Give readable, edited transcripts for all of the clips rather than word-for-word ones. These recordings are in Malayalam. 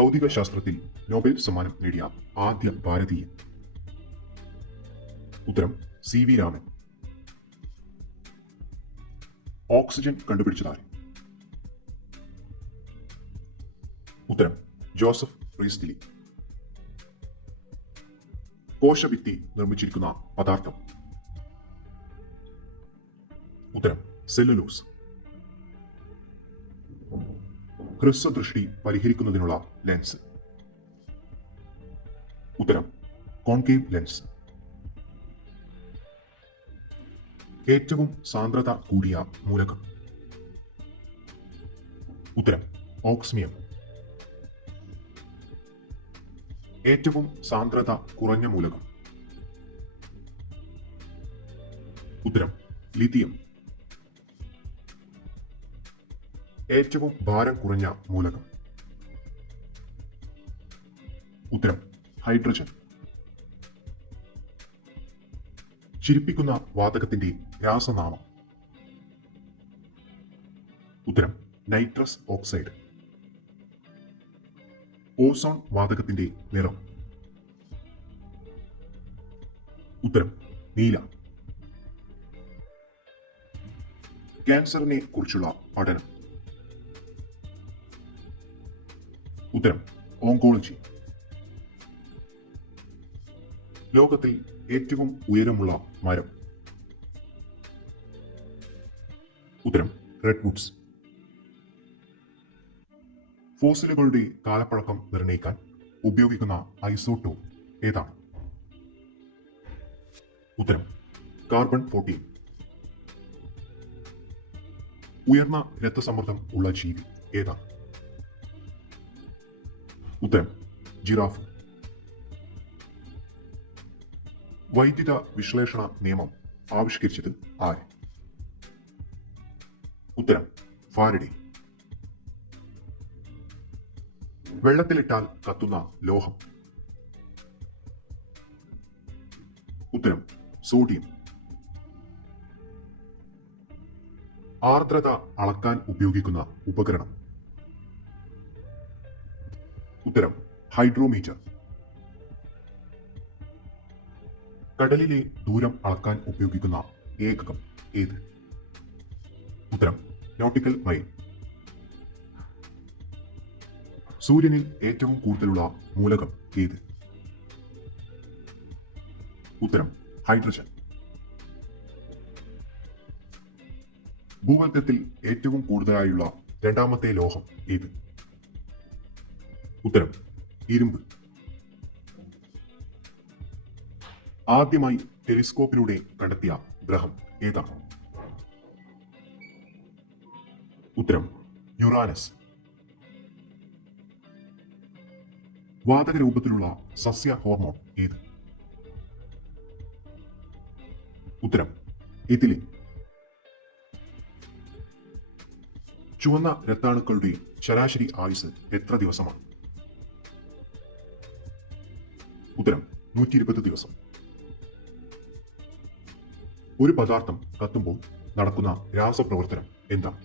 ഭൗതിക ശാസ്ത്രത്തിൽ നോബൽ സമ്മാനം നേടിയ ആദ്യ ഭാരതീയൻ? ഉത്തരം CV രാമൻ. ഓക്സിജൻ കണ്ടുപിടിച്ചതാര്? ഉത്തരം ജോസഫ് പ്രീസ്റ്റ്ലി. കോശഭിത്തി നിർമ്മിച്ചിരിക്കുന്ന പദാർത്ഥം? ഉത്തരം സെല്ലുലോസ്. ഹ്രസ്വദൃഷ്ടി പരിഹരിക്കുന്നതിനുള്ള ലെൻസ്? ഉത്തരം കോൺകേവ് ലെൻസ്. ഏറ്റവും സാന്ദ്രത കൂടിയ മൂലകം? ഉത്തരം ഓക്സ്മിയം. ഏറ്റവും സാന്ദ്രത കുറഞ്ഞ മൂലകം? ഉത്തരം ലിഥിയം. ഏറ്റവും ഭാരം കുറഞ്ഞ മൂലകം? ഉത്തരം ഹൈഡ്രജൻ. ചിരിപ്പിക്കുന്ന വാതകത്തിന്റെ രാസനാമം? ഉത്തരം നൈട്രസ് ഓക്സൈഡ്. ഓസോൺ വാതകത്തിന്റെ നിറം? ഉത്തരം നീല. ക്യാൻസറിനെ കുറിച്ചുള്ള പഠനം? ഉത്തരം ഓങ്കോളജി. ലോകത്തിൽ ഏറ്റവും ഉയരമുള്ള മരം? ഉത്തരം റെഡ്വുഡ്സ്. ഫോസിലുകളുടെ കാലപ്പഴക്കം നിർണ്ണയിക്കാൻ ഉപയോഗിക്കുന്ന ഐസോട്ടോപ്പ് ഏതാണ്? ഉത്തരം കാർബൺ 14. ഉയർന്ന രക്തസമ്മർദ്ദം ഉള്ള ജീവി ഏതാണ്? ഉത്തരം ജിറാഫ്. വൈദ്യുത വിശ്ലേഷണ നിയമം ആവിഷ്കരിച്ചത് ആര്? ഉത്തരം ഫാരഡേ. വെള്ളത്തിലിട്ടാൽ കത്തുന്ന ലോഹം? ഉത്തരം സോഡിയം. ആർദ്രത അളക്കാൻ ഉപയോഗിക്കുന്ന ഉപകരണം? ഉത്തരം ഹൈഡ്രോമീറ്റർ. കടലിലെ ദൂരം അളക്കാൻ ഉപയോഗിക്കുന്ന ഏകകം ഏത്? ഉത്തരം നോട്ടിക്കൽ മൈൽ. സൂര്യനിൽ ഏറ്റവും കൂടുതലുള്ള മൂലകം ഏത്? ഉത്തരം ഹൈഡ്രജൻ. ഭൂമധ്യത്തിൽ ഏറ്റവും കൂടുതലായുള്ള രണ്ടാമത്തെ ലോഹം ഏത്? ഉത്തരം ഇരുമ്പ്. ആദ്യമായി ടെലിസ്കോപ്പിലൂടെ കണ്ടെത്തിയ ഗ്രഹം ഏതാണ്? ഉത്തരം യുറാനസ്. വാതക രൂപത്തിലുള്ള സസ്യ ഹോർമോൺ ഏത്? ഉത്തരം എഥിലിൻ. ചുവന്ന രക്താണുക്കളുടെ ശരാശരി ആയുസ് എത്ര ദിവസമാണ്? ഉത്തരം 120 ദിവസം. ഒരു പദാർത്ഥം കത്തുമ്പോൾ നടക്കുന്ന രാസപ്രവർത്തനം എന്താണ്?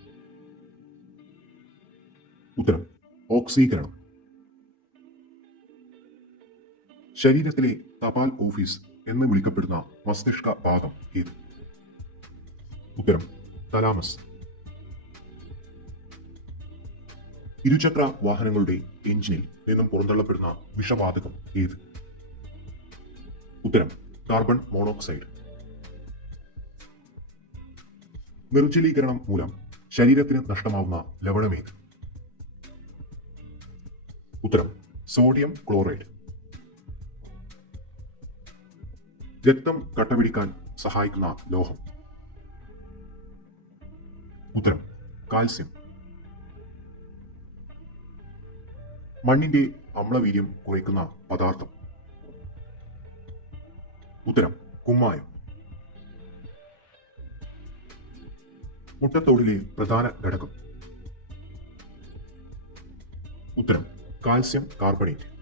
ഉത്തരം ഓക്സീകരണം. ശരീരത്തിലെ തപാൽ ഓഫീസ് എന്ന് വിളിക്കപ്പെടുന്ന മസ്തിഷ്ക ഭാഗം ഏത്? ഉത്തരം തലാമസ്. ഇരുചക്ര വാഹനങ്ങളുടെ എഞ്ചിനിൽ നിന്നും പുറന്തള്ളപ്പെടുന്ന വിഷവാതകം ഏത്? ഉത്തരം കാർബൺ മോണോക്സൈഡ്. നിർജ്ജലീകരണം മൂലം ശരീരത്തിന് നഷ്ടമാവുന്ന ലവണമേത്? ഉത്തരം സോഡിയം ക്ലോറൈഡ്. രക്തം കട്ടപിടിക്കാൻ സഹായിക്കുന്ന ലോഹം? ഉത്തരം കാൽസ്യം. മണ്ണിന്റെ അമ്ലവീര്യം കുറയ്ക്കുന്ന പദാർത്ഥം? ഉത്തരം കുമ്മായം. മുട്ടത്തോടിലെ പ്രധാന ഘടകം? ഉത്തരം കാൽസ്യം കാർബണേറ്റ്.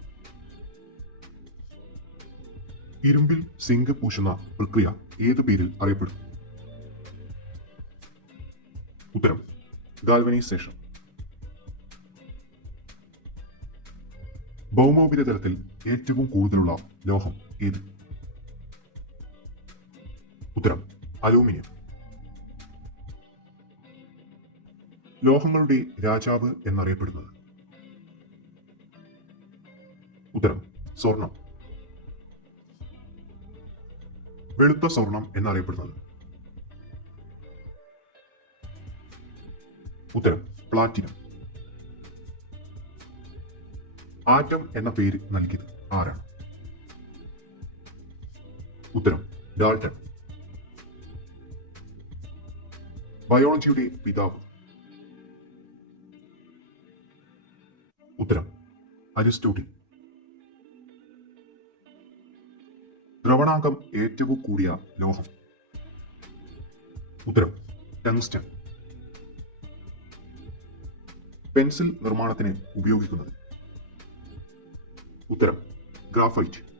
ഇരുമ്പിൽ സിങ്ക് പൂശുന്ന പ്രക്രിയ ഏതു പേരിൽ അറിയപ്പെടുന്നു? ഉത്തരം ഗാൽവനൈസേഷൻ. ഭൗമോപരിതലത്തിൽ ഏറ്റവും കൂടുതലുള്ള ലോഹം ഏത്? ഉത്തരം അലൂമിനിയം. ലോഹങ്ങളുടെ രാജാവ് എന്നറിയപ്പെടുന്നത്? ഉത്തരം സ്വർണം. വെളുത്ത സ്വർണം എന്നറിയപ്പെടുന്നത്? ഉത്തരം പ്ലാറ്റിനം. ആറ്റം എന്ന പേര് നൽകിയത് ആരാണ്? ഉത്തരം ഡാൾട്ടൺ. ബയോളജിയുടെ പിതാവ്? ഉത്തരം അരിസ്റ്റോട്ടിൽ. ദ്രവണാങ്കം ഏറ്റവും കൂടിയ ലോഹം? ഉത്തരം ടങ്സ്റ്റൺ. പെൻസിൽ നിർമ്മാണത്തിന് ഉപയോഗിക്കുന്നത്? ഉത്തരം ഗ്രാഫൈറ്റ്.